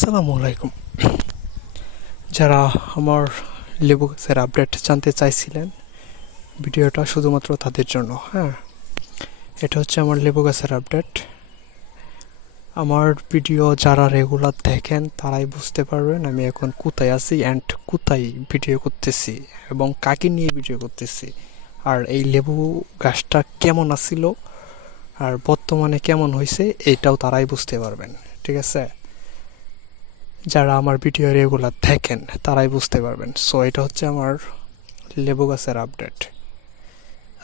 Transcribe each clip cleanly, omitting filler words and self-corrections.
আসসালামু আলাইকুম। যারা আমার লেবু গাছের আপডেট জানতে চাইছিলেন, ভিডিওটা শুধুমাত্র তাদের জন্য। এটা হচ্ছে আমার লেবু গাছের আপডেট। আমার ভিডিও যারা রেগুলার দেখেন তারাই বুঝতে পারবেন আমি এখন কোথায় আছি অ্যান্ড কোথায় ভিডিও করতেছি এবং কাকে নিয়ে ভিডিও করতেছি, আর এই লেবু গাছটা কেমন আছিল আর বর্তমানে কেমন হয়েছে এইটাও তারাই বুঝতে পারবেন। ঠিক আছে, যারা আমার ভিডিও রেগুলার দেখেন তারাই বুঝতে পারবেন। সো এটা হচ্ছে আমার লেবু গাছের আপডেট।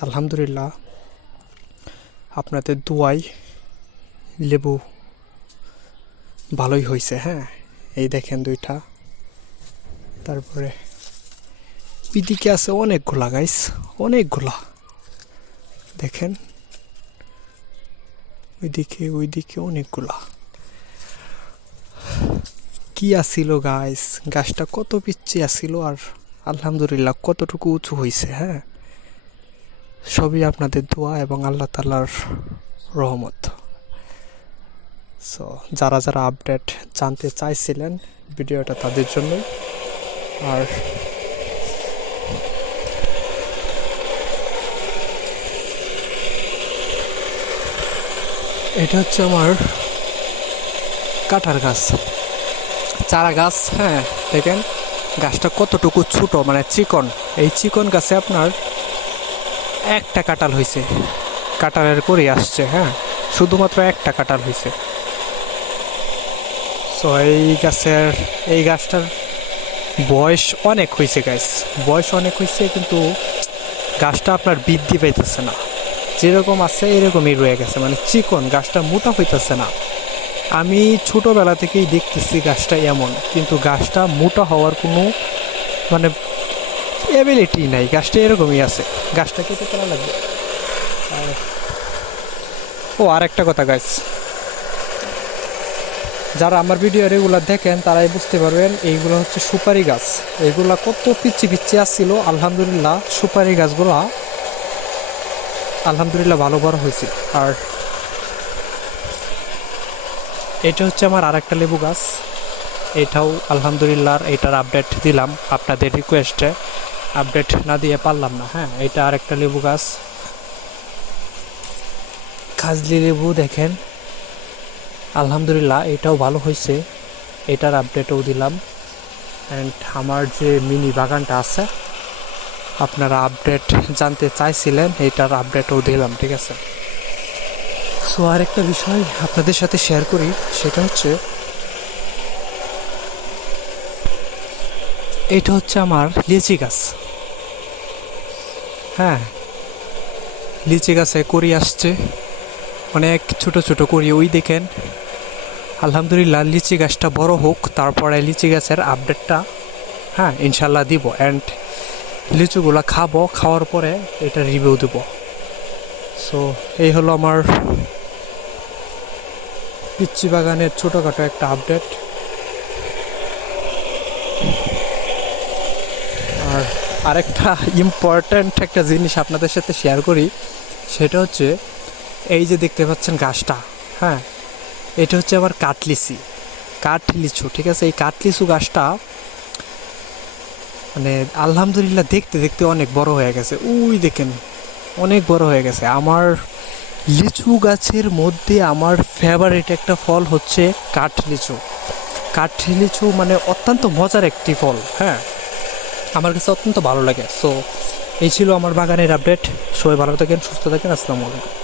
আলহামদুলিল্লাহ, আপনাদের দোয়ায় লেবু ভালোই হয়েছে। এই দেখেন দুইটা, তারপরে ওইদিকে আছে অনেকগুলা গাইস, অনেকগুলা দেখেন, ওইদিকে অনেকগুলা। কি আসিল গাইস, গাছটা কত পিচ্ছি আসিল আর আলহামদুলিল্লাহ কতটুকু উঁচু হয়েছে। সবই আপনাদের দোয়া এবং আল্লাহ তাআলার রহমত। সো যারা যারা আপডেট জানতে চাইছিলেন, ভিডিওটা তাদের জন্যই। আর এটা হচ্ছে আমার কাঁঠাল গাছ, চারা গাছ। দেখেন গাছটা কতটুকু ছোট, মানে চিকন। এই চিকন গাছে আপনার একটা কাঁঠাল হয়েছে, কাঁঠালের করে আসছে। শুধুমাত্র একটা কাঁঠাল হয়েছে। সো এই গাছটার বয়স অনেক হয়েছে গাইস, বয়স অনেক হয়েছে, কিন্তু গাছটা আপনার বৃদ্ধি পাইতেছে না। যেরকম আছে এরকমই রয়ে গেছে, মানে চিকন, গাছটা মোটা হইতেছে না। আমি ছোটোবেলা থেকেই দেখতেছি গাছটা এমন, কিন্তু গাছটা মোটা হওয়ার কোনো মানে এবিলিটি নাই, গাছটা এরকমই আছে। গাছটা কেটে ফেলা লাগবে। আর একটা কথা গাইস, যারা আমার ভিডিও রেগুলার দেখেন তারাই বুঝতে পারবেন, এইগুলো হচ্ছে সুপারি গাছ। এইগুলা কত পিচ্ছি পিচ্ছি আসছিল, আলহামদুলিল্লাহ সুপারি গাছগুলো আলহামদুলিল্লাহ ভালো বড় হয়েছে। আর এটা হচ্ছে আমার আরেকটা লেবু গাছ, এটাও আলহামদুলিল্লাহ, এটার আপডেট দিলাম আপনাদের রিকোয়েস্টে, আপডেট না দিয়ে পারলাম না। এটা আরেকটা লেবু গাছ, খাজলি লেবু। দেখেন আলহামদুলিল্লাহ এটাও ভালো হয়েছে, এটার আপডেটও দিলাম। অ্যান্ড আমার যে মিনি বাগানটা আছে, আপনারা আপডেট জানতে চাইছিলেন, এটার আপডেটও দিলাম। ঠিক আছে, সো আরেকটা বিষয় আপনাদের সাথে শেয়ার করি, সেটা হচ্ছে এটা হচ্ছে আমার লিচি গাছ। লিচি গাছে করি আসছে, অনেক ছোট ছোট করি। ওই দেখেন, আলহামদুলিল্লাহ লিচি গাছটা বড় হোক, তারপরে লিচি গাছের আপডেটটা ইনশাল্লাহ দিব। অ্যান্ড লিচুগুলো খাবো, খাওয়ার পরে এটা রিভিউ দেব। সো এই হলো আমার লিচি বাগানের ছোটোখাটো একটা আপডেট। আর আরেকটা ইম্পর্ট্যান্ট একটা জিনিস আপনাদের সাথে শেয়ার করি, সেটা হচ্ছে এই যে দেখতে পাচ্ছেন গাছটা, এটা হচ্ছে আবার কাঠলিচু। ঠিক আছে, এই কাঠলিচু গাছটা মানে আলহামদুলিল্লাহ দেখতে দেখতে অনেক বড় হয়ে গেছে। ওই দেখেন অনেক বড় হয়ে গেছে। আমার লিচু গাছের মধ্যে আমার ফেভারিট একটা ফল হচ্ছে কাঠলিচু মানে অত্যন্ত মজার একটি ফল। আমার কাছে অত্যন্ত ভালো লাগে। সো এই ছিল আমার বাগানের আপডেট। সবাই ভালো থাকেন, সুস্থ থাকেন। আসসালামু আলাইকুম।